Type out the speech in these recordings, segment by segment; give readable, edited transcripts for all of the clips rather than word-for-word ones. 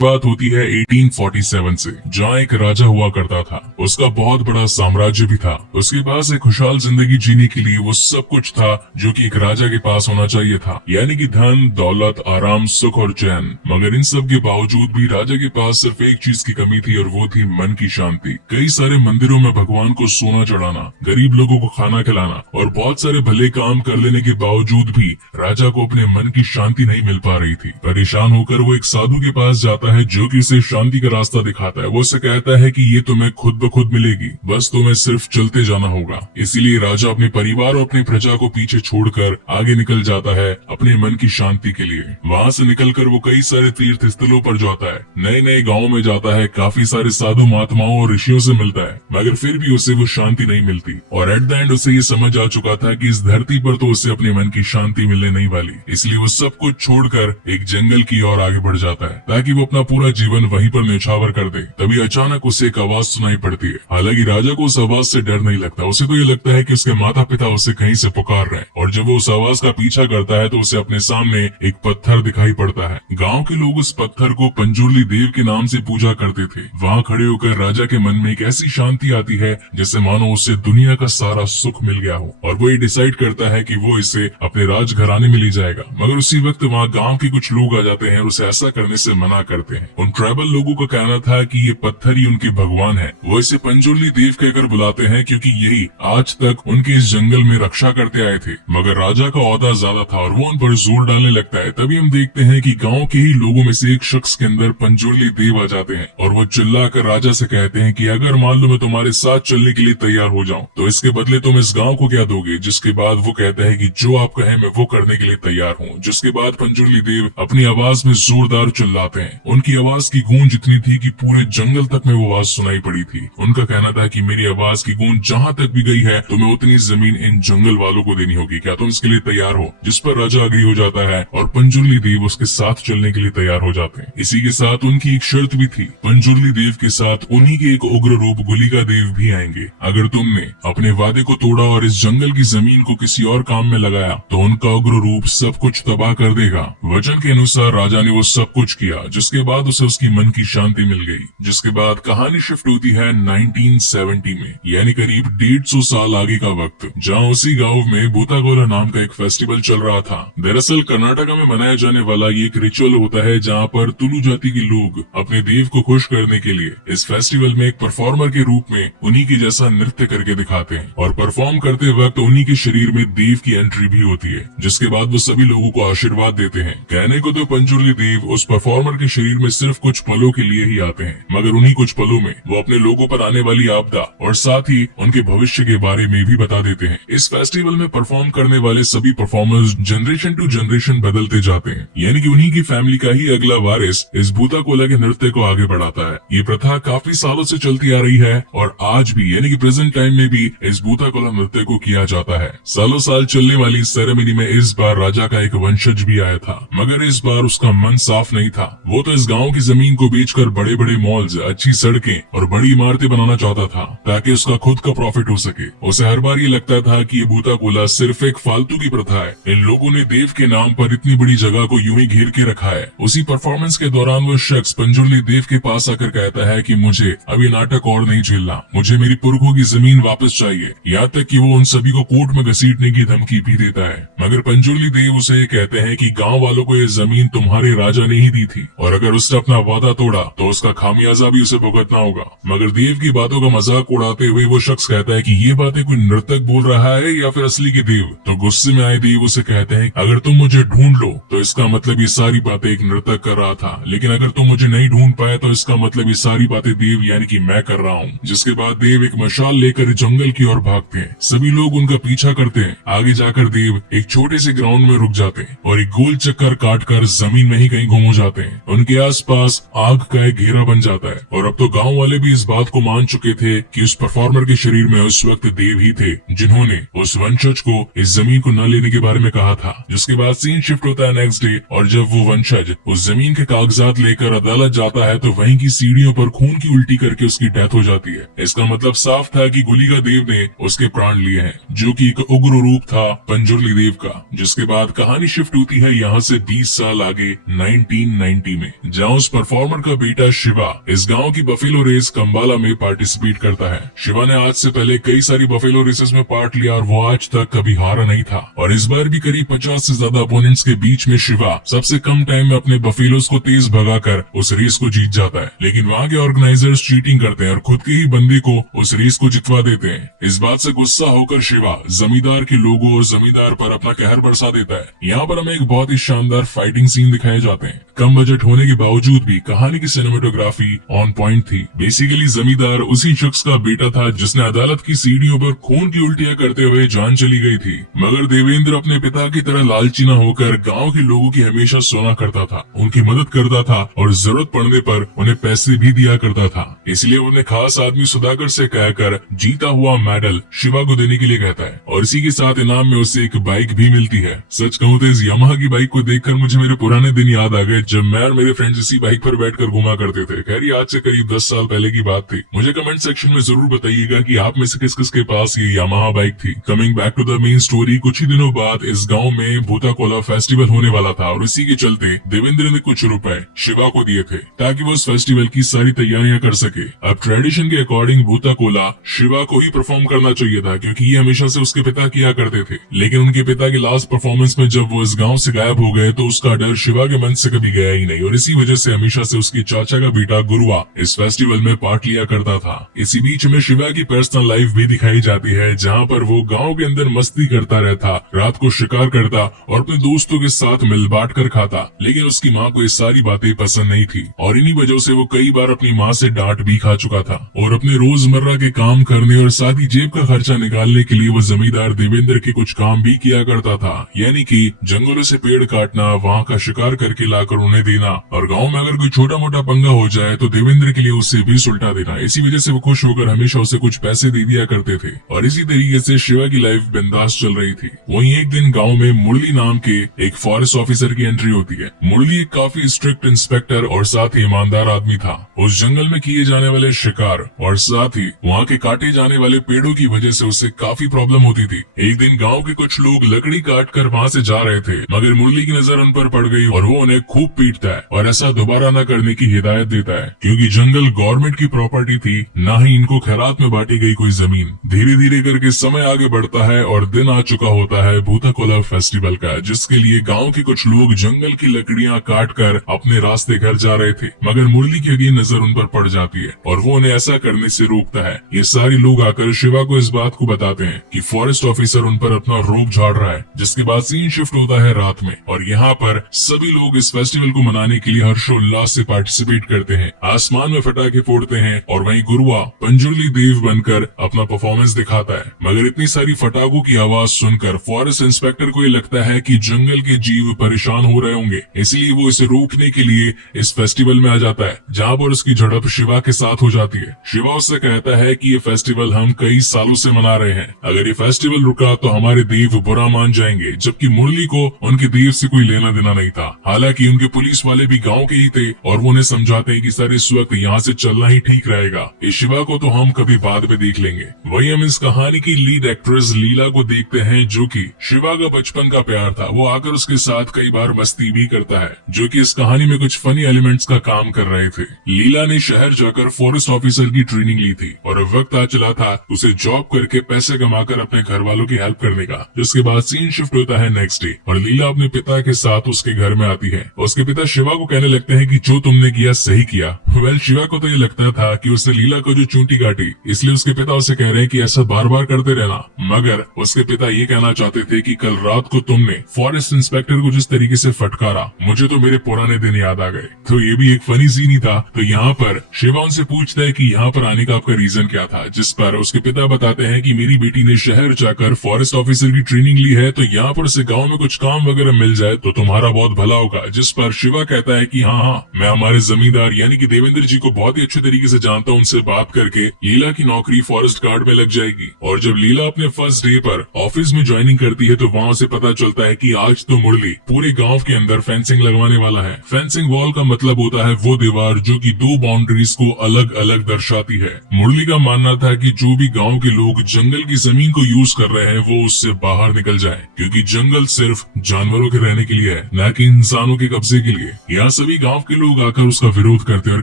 बात होती है 1847 से, जहाँ एक राजा हुआ करता था। उसका बहुत बड़ा साम्राज्य भी था। उसके पास एक खुशहाल जिंदगी जीने के लिए वो सब कुछ था जो कि एक राजा के पास होना चाहिए था, यानी कि धन, दौलत, आराम, सुख और चैन। मगर इन सब के बावजूद भी राजा के पास सिर्फ एक चीज की कमी थी और वो थी मन की शांति। कई सारे मंदिरों में भगवान को सोना चढ़ाना, गरीब लोगों को खाना खिलाना और बहुत सारे भले काम कर लेने के बावजूद भी राजा को अपने मन की शांति नहीं मिल पा रही थी। परेशान होकर वो एक साधु के पास जाता है जो कि उसे शांति का रास्ता दिखाता है। वो उसे कहता है कि ये तुम्हें खुद ब खुद मिलेगी, बस तुम्हें सिर्फ चलते जाना होगा। इसीलिए राजा अपने परिवार और अपनी प्रजा को पीछे छोड़कर आगे निकल जाता है अपने मन की शांति के लिए। वहाँ से निकलकर वो कई सारे तीर्थ स्थलों पर जाता है, नए नए गाँव में जाता है, काफी सारे साधु महात्माओं और ऋषियों से मिलता है, मगर फिर भी उसे वो शांति नहीं मिलती। और एट द एंड उसे ये समझ आ चुका था कि इस धरती पर तो उसे अपने मन की शांति मिलने नहीं वाली। इसलिए वो सब कुछ छोड़कर एक जंगल की ओर आगे बढ़ जाता है ताकि वो अपना पूरा जीवन वहीं पर न्यौछावर कर दे। तभी अचानक उसे एक आवाज सुनाई पड़ती है। हालांकि राजा को उस आवाज से डर नहीं लगता, उसे तो ये लगता है कि उसके माता पिता उसे कहीं से पुकार रहे हैं। और जब वो उस आवाज का पीछा करता है तो उसे अपने सामने एक पत्थर दिखाई पड़ता है। गांव के लोग उस पत्थर को पंजुर्ली देव के नाम से पूजा करते थे। वहाँ खड़े होकर राजा के मन में एक ऐसी शांति आती है जैसे मानो उससे दुनिया का सारा सुख मिल गया हो, और वो ये डिसाइड करता है कि वो इसे अपने राजघराने में ले जाएगा। मगर उसी वक्त वहाँ गांव के कुछ लोग आ जाते हैं और उसे ऐसा करने से मना करते हैं। उन ट्राइबल लोगों का कहना था कि ये पत्थर ही उनके भगवान है। वो इसे पंजुर्ली देव कहकर बुलाते हैं क्योंकि यही आज तक उनके इस जंगल में रक्षा करते आए थे। मगर राजा का ओहदा ज्यादा था और वो उन पर जोर डालने लगता है। तभी हम देखते हैं कि गांव के ही लोगों में से एक शख्स के अंदर पंजुर्ली देव आ जाते हैं और वो चिल्लाकर राजा से कहते हैं कि अगर मान लो मैं तुम्हारे साथ चलने के लिए तैयार हो जाऊं तो इसके बदले तुम इस गाँव को क्या दोगे। जिसके बाद वो कहता है कि जो आप कहें मैं वो करने के लिए तैयार हूँ। जिसके बाद पंजुर्ली देव अपनी आवाज में जोरदार चिल्लाते हैं। उनकी आवाज की गूंज इतनी थी कि पूरे जंगल तक में वो आवाज सुनाई पड़ी थी। उनका कहना था कि मेरी आवाज की गूंज जहाँ तक भी गई है तुम्हें उतनी जमीन इन जंगल वालों को देनी होगी, क्या तुम इसके लिए तैयार हो। जिस पर राजा अग्री हो जाता है और पंजुर्ली देव उसके साथ चलने के लिए तैयार हो जाते हैं। इसी के साथ उनकी एक शर्त भी थी, पंजुर्ली देव के साथ उन्हीं के एक उग्र रूप गुलिका देव भी आएंगे। अगर तुमने अपने वादे को तोड़ा और इस जंगल की जमीन को किसी और काम में लगाया तो उनका उग्र रूप सब कुछ तबाह कर देगा। वचन के अनुसार राजा ने वो सब कुछ किया, जिसके बाद उसे उसकी मन की शांति मिल गई। जिसके बाद कहानी शिफ्ट होती है 1970 में, यानी करीब 150 साल आगे का वक्त, जहाँ उसी गांव में भूतागोला नाम का एक फेस्टिवल चल रहा था। दरअसल कर्नाटका में मनाया जाने वाला ये एक रिचुअल होता है जहाँ पर तुलु जाति के लोग अपने देव को खुश करने के लिए इस फेस्टिवल में एक परफॉर्मर के रूप में उन्हीं के जैसा नृत्य करके दिखाते हैं और परफॉर्म करते वक्त उन्हीं के शरीर में देव की एंट्री भी होती है। जिसके बाद वो सभी लोगों को आशीर्वाद देते हैं। कहने को तो पंजुर्ली देव उस परफॉर्मर के शरीर में सिर्फ कुछ पलों के लिए ही आते हैं, मगर उन्हीं कुछ पलों में वो अपने लोगों पर आने वाली आपदा और साथ ही उनके भविष्य के बारे में भी बता देते हैं। इस फेस्टिवल में परफॉर्म करने वाले सभी परफॉर्मर्स जनरेशन टू जनरेशन बदलते जाते हैं, यानी कि उन्हीं की फैमिली का ही अगला वारिस इस भूताकोला के नृत्य को आगे बढ़ाता है। ये प्रथा काफी सालों से चलती आ रही है और आज भी यानी कि प्रेजेंट टाइम में भी इस भूताकोला नृत्य को किया जाता है। सालों साल चलने वाली इस सेरेमनी में इस बार राजा का एक वंशज भी आया था, मगर इस बार उसका मन साफ नहीं था। वो तो इस गांव की जमीन को बेचकर बड़े बड़े मॉल्स, अच्छी सड़कें और बड़ी इमारतें बनाना चाहता था ताकि उसका खुद का प्रॉफिट हो सके। उसे हर बार ये लगता था कि ये भूताकोला सिर्फ एक फालतू की प्रथा है। इन लोगों ने देव के नाम पर इतनी बड़ी जगह को यूं ही घेर के रखा है। उसी परफॉर्मेंस के दौरान वो शख्स पंजुर्ली देव के पास आकर कहता है कि मुझे अब ये नाटक और नहीं झेलना, मुझे मेरी पुरखों की जमीन वापस चाहिए। यहाँ तक कि वो उन सभी को कोर्ट में घसीटने की धमकी भी देता है। मगर पंजुर्ली देव उसे कहते हैं कि गांव वालों को ये जमीन तुम्हारे राजा ने ही दी थी और अगर उसने अपना वादा तोड़ा तो उसका खामियाजा भी उसे भुगतना होगा। मगर देव की बातों का मजाक उड़ाते हुए वो शख्स कहता है कि ये बातें कोई नर्तक बोल रहा है या फिर असली के देव। तो गुस्से में आए देव उसे कहते हैं अगर तुम मुझे ढूंढ लो तो इसका मतलब ये सारी बातें एक नर्तक कर रहा था, लेकिन अगर तुम मुझे नहीं ढूंढ पाए तो इसका मतलब ये सारी बातें देव यानी कि मैं कर रहा हूँ। जिसके बाद देव एक मशाल लेकर जंगल की ओर भागते हैं। सभी लोग उनका पीछा करते हैं। आगे जाकर देव एक छोटे से ग्राउंड में रुक जाते हैं और एक गोल चक्कर काटकर जमीन में ही कहीं गुम हो जाते हैं। उनके आसपास आग का एक घेरा बन जाता है और अब तो गांव वाले भी इस बात को मान चुके थे कि उस परफॉर्मर के शरीर में उस वक्त देव ही थे जिन्होंने उस वंशज को इस जमीन को न लेने के बारे में कहा था। जिसके बाद सीन शिफ्ट होता है नेक्स्ट डे और जब वो वंशज उस जमीन के कागजात लेकर अदालत जाता है तो वहीं की सीढ़ियों पर खून की उल्टी करके उसकी डेथ हो जाती है। इसका मतलब साफ था कि गुलिका देव ने उसके प्राण लिए हैं, जो कि एक उग्र रूप था पंजुर्ली देव का। जिसके बाद कहानी शिफ्ट होती है यहाँ से 20 साल आगे 1990 में, जहाँ उस परफॉर्मर का बेटा शिवा इस गांव की बफेलो रेस कंबाला में पार्टिसिपेट करता है। शिवा ने आज से पहले कई सारी बफेलो रेसेस में पार्ट लिया और वो आज तक कभी हारा नहीं था, और इस बार भी करीब 50 से ज्यादा अपोनेंट्स के बीच में शिवा सबसे कम टाइम में अपने बफेलोस को तेज भगाकर उस रेस को जीत जाता है। लेकिन वहाँ के ऑर्गेनाइजर्स चीटिंग करते हैं और खुद के ही बंदे को उस रेस को जितवा देते हैं। इस बात से गुस्सा होकर शिवा जमींदार के लोगों और जमींदार पर अपना कहर बरसा देता है। यहाँ पर हमें एक बहुत ही शानदार फाइटिंग सीन दिखाए जाते हैं। कम बजट होने के बावजूद भी कहानी की सिनेमेटोग्राफी ऑन पॉइंट थी। बेसिकली जमींदार उसी शख्स का बेटा था जिसने अदालत की सीढ़ियों पर खून की उल्टियां करते हुए जान चली गई थी। मगर देवेंद्र अपने पिता की तरह लालची न होकर गांव के लोगों की हमेशा सुना करता था, उनकी मदद करता था और जरूरत पड़ने पर उन्हें पैसे भी दिया करता था। इसलिए उन्हें खास आदमी सुधाकर से कहकर जीता हुआ मेडल शिवा को देने के लिए कहता है, और इसी के साथ इनाम में उसे एक बाइक भी मिलती है। सच कहूँ तो इस यामाहा की बाइक को देखकर मुझे मेरे पुराने दिन याद आ गए जब मैं और मेरे फ्रेंड्स इसी बाइक पर बैठकर घुमा करते थे। खैर आज से करीब 10 साल पहले की बात थी। मुझे कमेंट सेक्शन में जरूर बताइएगा कि आप में से किस किस के पास ये यामाहा बाइक थी। Coming back to the main story, कुछ ही दिनों बाद इस गांव में भूताकोला फेस्टिवल होने वाला था और इसी के चलते देवेंद्र ने कुछ रुपए शिवा को दिए थे ताकि वो इस फेस्टिवल की सारी तैयारियां कर सके। अब ट्रेडिशन के अकॉर्डिंग भूताकोला शिवा को ही परफॉर्म करना चाहिए था क्योंकि ये हमेशा से उसके पिता किया करते थे। लेकिन उनके पिता की लास्ट परफॉर्मेंस में जब वो इस गाँव से गायब हो गए तो उसका डर शिवा के मन से कभी गया ही नहीं, और इसी वजह से हमेशा से उसके चाचा का बेटा गुरुआ इस फेस्टिवल में पार्ट लिया करता था। इसी बीच में शिवा की पर्सनल लाइफ भी दिखाई जाती है जहाँ पर वो गांव के अंदर मस्ती करता रहता, रात को शिकार करता और अपने दोस्तों के साथ मिल बांट कर खाता। लेकिन उसकी माँ को ये सारी बातें पसंद नहीं थी और इन्हीं वजह से वो कई बार अपनी माँ से डांट भी खा चुका था। और अपने रोजमर्रा के काम करने और साथ ही जेब का खर्चा निकालने के लिए वो जमींदार देवेंद्र के कुछ काम भी किया करता था, यानी कि जंगलों से पेड़ काटना, वहाँ का शिकार करके लाकर उन्हें देना, और गाँव में अगर कोई छोटा मोटा पंगा हो जाए तो देवेंद्र के लिए उसे भी सुलटा देना। इसी वजह से वो खुश होकर हमेशा उसे कुछ पैसे दे दिया करते थे और इसी तरीके से शिवा की लाइफ बिंदास चल रही थी। वहीं एक दिन गांव में मुरली नाम के एक फॉरेस्ट ऑफिसर की एंट्री होती है। मुरली एक काफी स्ट्रिक्ट इंस्पेक्टर और साथ ही ईमानदार आदमी था। उस जंगल में किए जाने वाले शिकार और साथ ही वहाँ के काटे जाने वाले पेड़ों की वजह से उसे काफी प्रॉब्लम होती थी। एक दिन गाँव के कुछ लोग लकड़ी काट कर वहाँ से जा रहे थे, मगर मुरली की नजर उन पर पड़ गई और वो उन्हें खूब पीटता है और ऐसा दोबारा न करने की हिदायत देता है क्योंकि जंगल गवर्नमेंट की प्रॉपर्टी थी, न ही इनको खैरात में बांटी गई कोई जमीन। धीरे धीरे करके समय आगे बढ़ता है और दिन आ चुका होता है भूताकोला फेस्टिवल का, जिसके लिए गांव के कुछ लोग जंगल की लकड़ियां काट कर अपने रास्ते घर जा रहे थे। मगर मुरली की अगली नजर उन पर पड़ जाती है और वो उन्हें ऐसा करने से रोकता है। ये सारे लोग आकर शिवा को इस बात को बताते हैं कि फॉरेस्ट ऑफिसर उन पर अपना रोब झाड़ रहा है, जिसके बाद सीन शिफ्ट होता है रात में और यहाँ पर सभी लोग इस फेस्टिवल को मनाने के लिए हर्षोल्लास से पार्टिसिपेट करते हैं, आसमान में पटाखे फोड़ते हैं और वहीं गुरुआ पंजुर्ली देव बनकर अपना परफॉर्मेंस दिखाता है। मगर इतनी सारी फटाकों की आवाज सुनकर फॉरेस्ट इंस्पेक्टर को ये लगता है कि जंगल के जीव परेशान हो रहे होंगे, इसलिए वो इसे रोकने के लिए इस फेस्टिवल में आ जाता है, जहाँ पर उसकी झड़प शिवा के साथ हो जाती है। शिवा उससे कहता है कि ये फेस्टिवल हम कई सालों से मना रहे हैं, अगर ये फेस्टिवल रुका तो हमारे देव बुरा मान जाएंगे, जबकि मुरली को उनके देव से कोई लेना देना नहीं था। हालांकि उनके पुलिस वाले भी गाँव के ही थे और वो उन्हें समझाते हैं कि सर इस वक्त यहाँ से चलना ही ठीक रहेगा, इस शिवा को तो हम कभी बाद में देख लेंगे। वहीं हम इस कहानी की लीड एक्ट्रेस लीला को देखते हैं जो कि शिवा का बचपन का प्यार था। वो आकर उसके साथ कई बार मस्ती भी करता है, जो कि इस कहानी में कुछ फनी एलिमेंट्स का काम कर रहे थे। लीला ने शहर जाकर फॉरेस्ट ऑफिसर की ट्रेनिंग ली थी और अब वक्त आ चला था उसे जॉब करके पैसे कमाकर अपने घर वालों की हेल्प करने का। जिसके बाद सीन शिफ्ट होता है नेक्स्ट डे और लीला अपने पिता के साथ उसके घर में आती है। उसके पिता शिवा को कहने लगते हैं कि जो तुमने किया सही किया। वेल शिवा को तो ये लगता था कि उसने लीला को जो चूंटी काटी, इसलिए उसके पिता उसे कह रहे हैं कि ऐसा बार बार करते रहना। मगर उसके पिता ये कहना चाहते थे कि कल रात को तुमने फॉरेस्ट इंस्पेक्टर को जिस तरीके से फटकारा, मुझे तो मेरे पुराने दिन याद आ गए। तो ये भी एक फनी सीन ही था। तो यहाँ पर शिवा उनसे पूछता है कि यहाँ पर आने का आपका रीजन क्या था, जिस पर उसके पिता बताते हैं कि मेरी बेटी ने शहर जाकर फॉरेस्ट ऑफिसर की ट्रेनिंग ली है, तो यहाँ पर से गाँव में कुछ काम वगैरह मिल जाए तो तुम्हारा बहुत भला होगा। जिस पर शिवा कहता है कि हाँ, मैं हमारे जमींदार यानी कि देवेंद्र जी को बहुत ही अच्छे तरीके से जानता हूँ, उनसे बात करके लीला की नौकरी फॉरेस्ट गार्ड में लग जाएगी। और जब लीला अपने फर्स्ट डे पर ऑफिस में ज्वाइनिंग करती है तो वहाँ से पता चलता है कि आज तो मुरली पूरे गांव के अंदर फेंसिंग लगवाने वाला है। फेंसिंग वॉल का मतलब होता है वो दीवार जो कि दो बाउंड्रीज को अलग अलग दर्शाती है। मुरली का मानना था कि जो भी गांव के लोग जंगल की जमीन को यूज कर रहे हैं वो उससे बाहर निकल जाए, क्योंकि जंगल सिर्फ जानवरों के रहने के लिए है, न कि इंसानों के कब्जे के लिए। यहाँ सभी गांव के लोग आकर उसका विरोध करते हैं और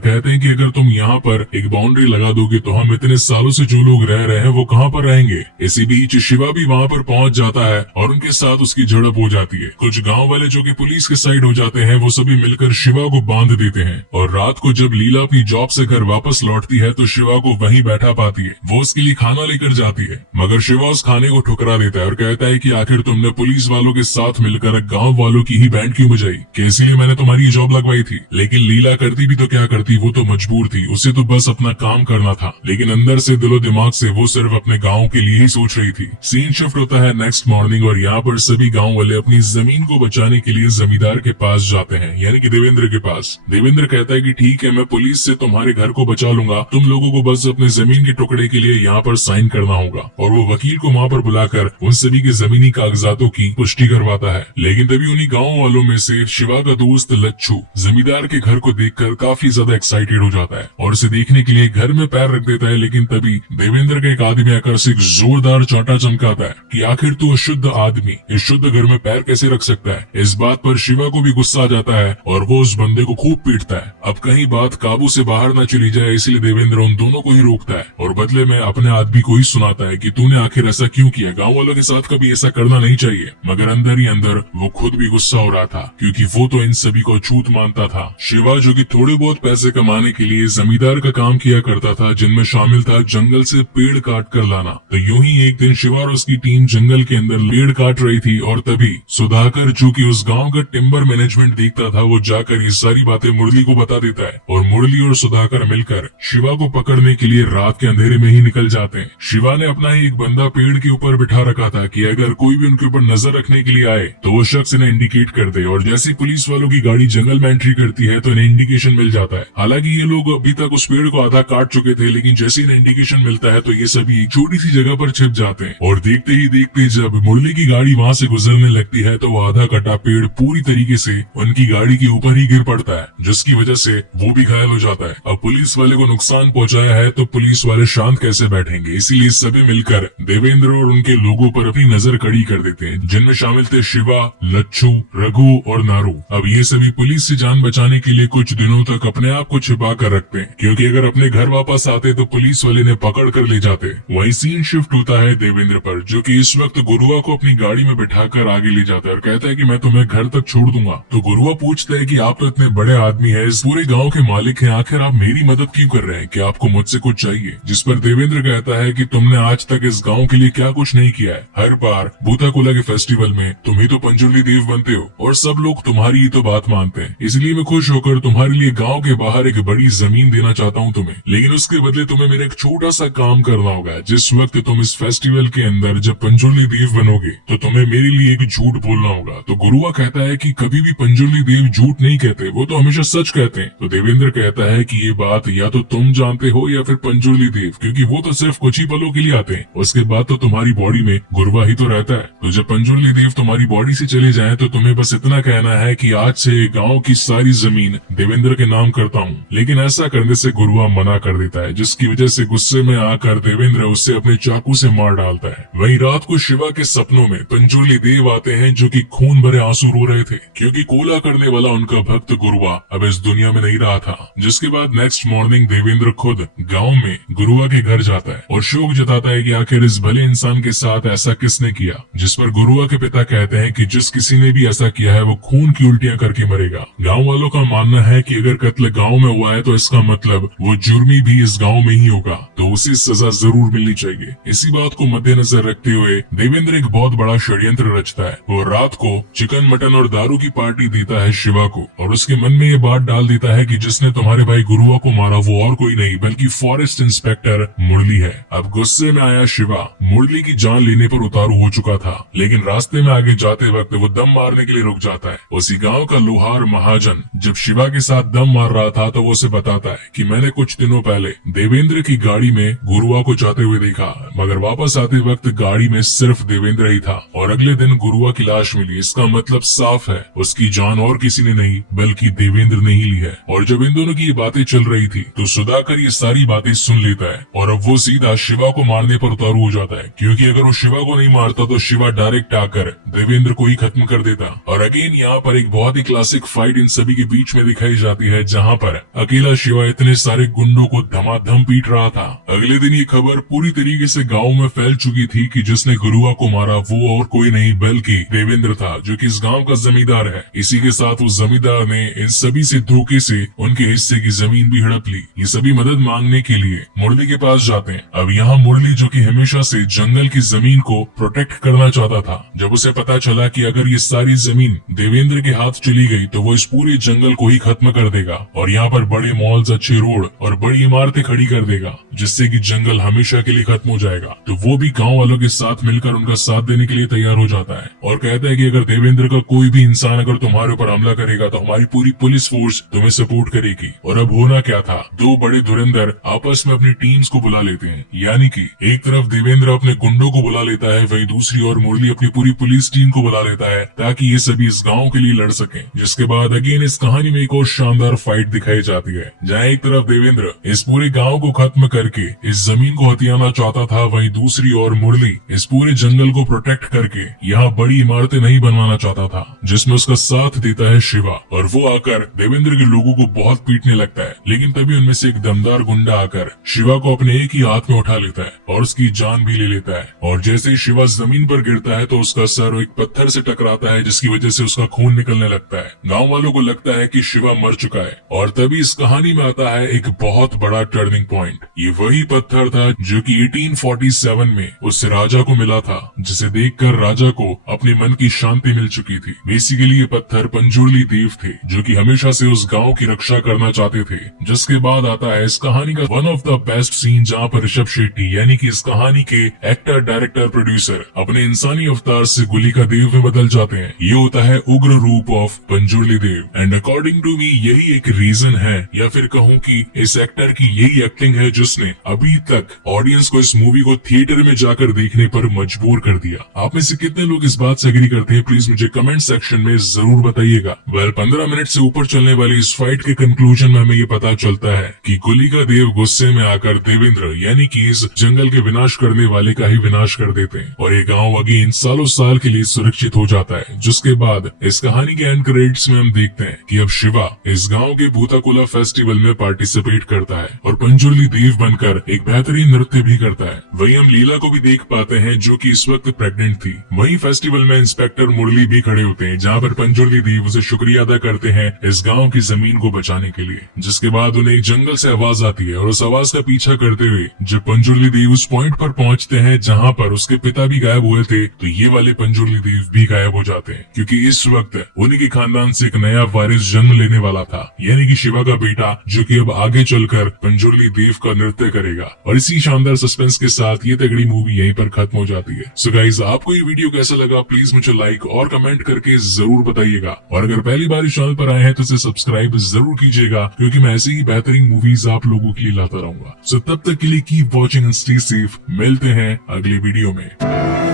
कहते हैं कि अगर तुम यहाँ पर एक बाउंड्री लगा दोगे तो हम इतने सालों से जो लोग रह रहे हैं वो कहाँ पर रहेंगे। इसी बीच शिवा भी वहाँ पर पहुँच जाता है और उनके साथ उसकी झड़प हो जाती है। कुछ गाँव वाले जो कि पुलिस के साइड हो जाते हैं वो सभी मिलकर शिवा को बांध देते हैं और रात को जब लीला अपनी जॉब से घर वापस लौटती है तो शिवा को वहीं बैठा पाती है। वो उसके लिए खाना लेकर जाती है, मगर शिवा उस खाने को ठुकरा देता है और कहता है कि आखिर तुमने पुलिस वालों के साथ मिलकर गांव वालों की ही बैंड क्यों बजाई, कि इसीलिए मैंने तुम्हारी जॉब लगवाई थी। लेकिन लीला करती भी तो क्या करती, वो तो मजबूर थी, उसे तो बस अपना काम करना था, लेकिन अंदर से दिलो दिमाग से वो सिर्फ अपने गाँव के लिए ही सोच रही थी। सीन शिफ्ट होता है नेक्स्ट मॉर्निंग और यहाँ पर सभी गाँव वाले अपनी जमीन को बचाने के लिए जमींदार के पास जाते हैं, यानी कि देवेंद्र के पास। देवेंद्र कहता है कि ठीक है, मैं पुलिस से तुम्हारे घर को बचा लूंगा, तुम लोगों को बस अपने जमीन के टुकड़े के लिए यहाँ पर साइन करना होगा। और वो वकील को वहाँ पर बुलाकर उन सभी के जमीनी कागजातों की पुष्टि करवाता है। लेकिन तभी उन्हीं गाँव वालों में से शिवा का दोस्त लच्छू जमींदार के घर को देखकर काफी ज्यादा एक्साइटेड हो जाता है और उसे देखने के लिए घर में पैर रख देता है। लेकिन तभी देवेंद्र का एक आदमी आकर उसे एक जोरदार चांटा चमकाता है कि आखिर तू अशुद्ध आदमी इस शुद्ध घर में पैर कैसे रख सकता है। इस बात पर शिवा को भी गुस्सा आ जाता है और वो उस बंदे को खूब पीटता है। अब कहीं बात काबू से बाहर न चली जाए इसलिए देवेंद्र उन दोनों को ही रोकता है और बदले में अपने आदमी को ही सुनाता है कि तूने आखिर ऐसा क्यों किया, गांव वालों के साथ कभी ऐसा करना नहीं चाहिए। मगर अंदर ही अंदर वो खुद भी गुस्सा हो रहा था, क्योंकि वो तो इन सभी को छूत मानता था। शिवा जो कि थोड़े बहुत पैसे कमाने के लिए जमींदार का काम किया करता था, जिनमें शामिल था जंगल से पेड़ काट कर लाना। तो यूं ही एक दिन शिवा और उसकी टीम जंगल के अंदर पेड़ काट रही थी और तभी सुधाकर जो कि उस गांव का टिम्बर मैनेजमेंट देखता था, वो जाकर ये सारी बातें मुरली को बता देता है और मुरली और सुधाकर मिलकर शिवा को पकड़ने के लिए रात के अंधेरे में ही निकल जाते हैं। शिवा ने अपना ही एक बंदा पेड़ के ऊपर बिठा रखा था कि अगर कोई भी उनके ऊपर नजर रखने के लिए आए तो वो शख्स इन्हें इंडिकेट कर दे, और जैसे पुलिस वालों की गाड़ी जंगल में एंट्री करती है तो इन्हें इंडिकेशन मिल जाता है। हालांकि ये लोग अभी तक उस पेड़ को आधा काट चुके थे, लेकिन जैसे इन्हें इंडिकेशन मिलता है तो ये सभी एक छोटी सी जगह पर छिप जाते हैं और देखते ही देखते जब मुरली की गाड़ी वहाँ से गुजरने लगती है तो वो आधा कटा पेड़ पूरी तरीके से उनकी गाड़ी के ऊपर ही गिर पड़ता है, जिसकी वजह से वो भी घायल हो जाता है। अब पुलिस वाले को नुकसान पहुंचाया है तो पुलिस वाले शांत कैसे बैठेंगे, इसीलिए सभी मिलकर देवेंद्र और उनके लोगों पर अपनी नजर कड़ी कर देते हैं, जिनमें शामिल थे शिवा, लच्छू, रघु और नारू। अब ये सभी पुलिस से जान बचाने के लिए कुछ दिनों तक अपने आप को छिपा कर रखते हैं, क्योंकि अगर अपने घर वापस आते तो पुलिस वाले ने पकड़ कर ले जाते। वही सीन शिफ्ट होता है देवेंद्र पर, जो कि इस वक्त गुरुआ को अपनी गाड़ी में बिठाकर आगे ले जाता है और कहता है कि मैं तुम्हें घर तक छोड़ दूंगा। तो गुरुआ पूछता है कि आप तो इतने बड़े आदमी है, इस पूरे गाँव के मालिक है, आखिर आप मेरी मदद क्यों कर रहे हैं, कि आपको मुझसे कुछ चाहिए। जिस पर देवेंद्र कहता है कि तुमने आज तक इस गाँव के लिए क्या कुछ नहीं किया है, हर बार भूताकोला के फेस्टिवल में तुम ही तो पंजुर्ली देव बनते हो और सब लोग तुम्हारी ही तो बात मानते हैं, इसलिए मैं खुश होकर तुम्हारे लिए गाँव के बाहर एक बड़ी जमीन देना चाहता हूँ तुम्हें, लेकिन उसके बदले तुम्हें मेरा एक छोटा सा काम करना होगा। जिस वक्त तुम इस फेस्टिवल के अंदर जब पंजुर्ली देव बनोगे तो तुम्हें मेरे लिए एक झूठ बोलना होगा। तो गुरुआ कहता है कि कभी भी पंजुर्ली देव झूठ नहीं कहते, वो तो हमेशा सच कहते हैं। तो देवेंद्र कहता है कि ये बात या तो तुम जानते हो या फिर पंजुर्ली देव, क्योंकि वो तो सिर्फ कुछ ही पलों के लिए आते हैं, उसके बाद तो तुम्हारी बॉडी में गुरुआ ही तो रहता है। तो जब पंजुर्ली देव तुम्हारी बॉडी से चले जाएं तो तुम्हें बस इतना कहना है कि आज से गांव की सारी जमीन देवेंद्र के नाम करता हूं। लेकिन ऐसा करने से गुरुआ मना कर देता है, जिसकी वजह से गुस्से में आकर देवेंद्र उससे अपने चाकू से मार डालता है। वहीं रात को शिवा के सपनों में पंजुर्ली देव आते हैं, जो कि खून भरे आंसू रो रहे थे, क्योंकि कोला करने वाला उनका भक्त गुरुआ अब इस दुनिया में नहीं रहा था। जिसके बाद नेक्स्ट मॉर्निंग देवेंद्र खुद गाँव में गुरुआ के घर जाता है और शोक जताता है कि आखिर इस भले इंसान के साथ ऐसा किसने किया। जिस पर गुरुआ के पिता कहते हैं कि जिस किसी ने भी ऐसा किया है वो खून की उल्टियां करके मरेगा। गांव वालों का मानना है कि अगर कत्ल गांव में हुआ है तो इसका मतलब वो जुर्मी भी इस गांव में ही होगा, तो उसे सजा जरूर मिलनी चाहिए। इसी बात को मद्देनजर रखते हुए देवेंद्र एक बहुत बड़ा षड्यंत्र रचता है। वो रात को चिकन, मटन और दारू की पार्टी देता है शिवा को और उसके मन में ये बात डाल देता है कि जिसने तुम्हारे भाई गुरुआ को मारा वो और कोई नहीं बल्कि फॉरेस्ट इंस्पेक्टर मुरली है। अब गुस्से में आया शिवा मुरली की जान लेने पर उतारू हो चुका था, लेकिन रास्ते में आगे जाते वक्त वो दम मारने के लिए रुक जाता है। उसी गांव का लोहार महाजन जब शिवा के साथ दम मार रहा था था तो वो उसे बताता है कि मैंने कुछ दिनों पहले देवेंद्र की गाड़ी में गुरुआ को जाते हुए देखा, मगर वापस आते वक्त गाड़ी में सिर्फ देवेंद्र ही था और अगले दिन गुरुआ की लाश मिली। इसका मतलब साफ है, उसकी जान और किसी ने नहीं बल्कि देवेंद्र ने ही ली है। और जब इन दोनों की ये बातें चल रही थी तो सुधाकर ये सारी बातें सुन लेता है और अब वो सीधा शिवा को मारने पर उतारू हो जाता है, क्योंकि अगर वो शिवा को नहीं मारता तो शिवा डायरेक्ट आकर देवेंद्र को ही खत्म कर देता। और अगेन यहाँ पर एक बहुत ही क्लासिक फाइट इन सभी के बीच में दिखाई जाती है, जहाँ पर अकेला शिवा इतने सारे गुंडों को धमाधम पीट रहा था। अगले दिन ये खबर पूरी तरीके से गाँव में फैल चुकी थी कि जिसने गुरुआ को मारा वो और कोई नहीं बल्कि देवेंद्र था, जो कि इस गाँव का जमींदार है। इसी के साथ उस जमींदार ने इन सभी से धोखे से उनके हिस्से की जमीन भी हड़प ली। ये सभी मदद मांगने के लिए मुरली के पास जाते हैं। अब यहाँ मुरली, जो कि हमेशा से जंगल की जमीन को प्रोटेक्ट करना चाहता था, जब उसे पता चला कि अगर ये सारी जमीन देवेंद्र के हाथ चली गई तो वो इस पूरे जंगल को ही खत्म कर देगा और यहाँ पर बड़े मॉल्स, अच्छे रोड और बड़ी इमारतें खड़ी कर देगा, जिससे कि जंगल हमेशा के लिए खत्म हो जाएगा। तो वो भी गाँव वालों के साथ मिलकर उनका साथ देने के लिए तैयार हो जाता है और कहता है कि अगर देवेंद्र का कोई भी इंसान अगर तुम्हारे ऊपर हमला करेगा तो हमारी पूरी पुलिस फोर्स तुम्हें सपोर्ट करेगी। और अब होना क्या था, दो बड़े धुरंधर आपस में अपनी टीम्स को बुला लेते हैं, यानी कि एक तरफ देवेंद्र अपने गुंडों को बुला लेता है, वहीं दूसरी ओर मुरली अपनी पूरी पुलिस टीम को बुला लेता है ताकि ये सभी इस गांव के लिए लड़ सकें। जिसके बाद अगेन इस कहानी में एक और शानदार फाइट दिखाई जाती है, जहाँ एक तरफ देवेंद्र इस पूरे गाँव को खत्म करके इस जमीन को हथियाना चाहता था, वहीं दूसरी ओर मुरली इस पूरे जंगल को प्रोटेक्ट करके यहाँ बड़ी इमारतें नहीं बनवाना चाहता था, जिसमें उसका साथ देता है शिवा। और वो आकर देवेंद्र के लोगों को बहुत पीटने लगता है, लेकिन तभी उनमें से एक दमदार गुंडा आकर शिवा को अपने एक ही हाथ में उठा लेता है और उसकी जान भी ले लेता है। और जैसे ही शिवा जमीन पर गिरता है तो उसका सर एक पत्थर से टकराता है, जिसकी वजह से उसका खून निकलने लगता है। गाँव वालों को लगता है कि शिवा मर चुका है और तभी इस कहानी में आता है एक बहुत बड़ा टर्निंग पॉइंट। ये वही पत्थर था जो कि 1847 में उस राजा को मिला था, जिसे देखकर राजा को अपने मन की शांति मिल चुकी थी। बेसिकली ये पत्थर पंजुर्ली देव थे, जो कि हमेशा से उस गांव की रक्षा करना चाहते थे। जिसके बाद आता है इस कहानी का one of the best scene, जहां पर ऋषभ शेट्टी यानी कि इस कहानी के एक्टर, डायरेक्टर, प्रोड्यूसर अपने इंसानी अवतार से गुलिका देव में बदल जाते हैं। ये होता है उग्र रूप of Panjurli Dev. And according to me यही एक रीजन है, या फिर कहूँ कि इस एक्टर की यही एक्टिंग है जिसने अभी तक ऑडियंस को इस मूवी को थिएटर में जाकर देखने पर मजबूर कर दिया। आप में से कितने लोग इस बात से एग्री करते हैं, प्लीज मुझे कमेंट सेक्शन में जरूर बताइएगा। 15 मिनट से ऊपर चलने वाली इस फाइट के कंक्लूजन में हमें ये पता चलता है कि गुलिका देव गुस्से में आकर देवेंद्र यानी कि इस जंगल के विनाश करने वाले का ही विनाश कर देते हैं और ये गाँव अगेन सालों साल के लिए सुरक्षित हो जाता है। जिसके बाद इस कहानी के एंड क्रेडिट्स में हम देखते हैं कि अब शिवा इस गाँव के भूताकुला फेस्टिवल में पार्टिसिपेट करता है और पंजुर्ली देव बनकर एक बेहतरीन नृत्य भी करता है। वही हम लीला को भी देख पाते हैं, जो कि इस वक्त प्रेग्नेंट थी। वही फेस्टिवल में इंस्पेक्टर मुरली भी खड़े होते हैं, जहाँ पर पंजुर्ली देव उसे शुक्रिया अदा करते हैं इस गांव की जमीन को बचाने के लिए। जिसके बाद उन्हें एक जंगल से आवाज आती है और उस आवाज का पीछा करते हुए जब पंजुर्ली देव उस पॉइंट पर पहुंचते हैं जहाँ पर उसके पिता भी गायब हुए थे, तो ये वाले पंजुर्ली देव भी गायब हो जाते हैं, क्योंकि इस वक्त उन्हीं के खानदान से एक नया वारिस जन्म लेने वाला था, यानी कि शिवा का बेटा, जो कि अब आगे चलकर पंजुर्ली देव का नृत्य करेगा। और इसी शानदार सस्पेंस के साथ ये तगड़ी मूवी यहीं पर खत्म हो जाती है। सो गाइस, आपको ये वीडियो कैसा लगा प्लीज मुझे लाइक और कमेंट करके जरूर बताइएगा। और अगर पहली बार इस चैनल पर आए हैं तो इसे सब्सक्राइब जरूर कीजिएगा, क्योंकि मैं ऐसे ही बेहतरीन मूवीज आप लोगों के लिए लाता रहूंगा। सो तब तक के लिए keep watching and stay safe. मिलते हैं अगली वीडियो में।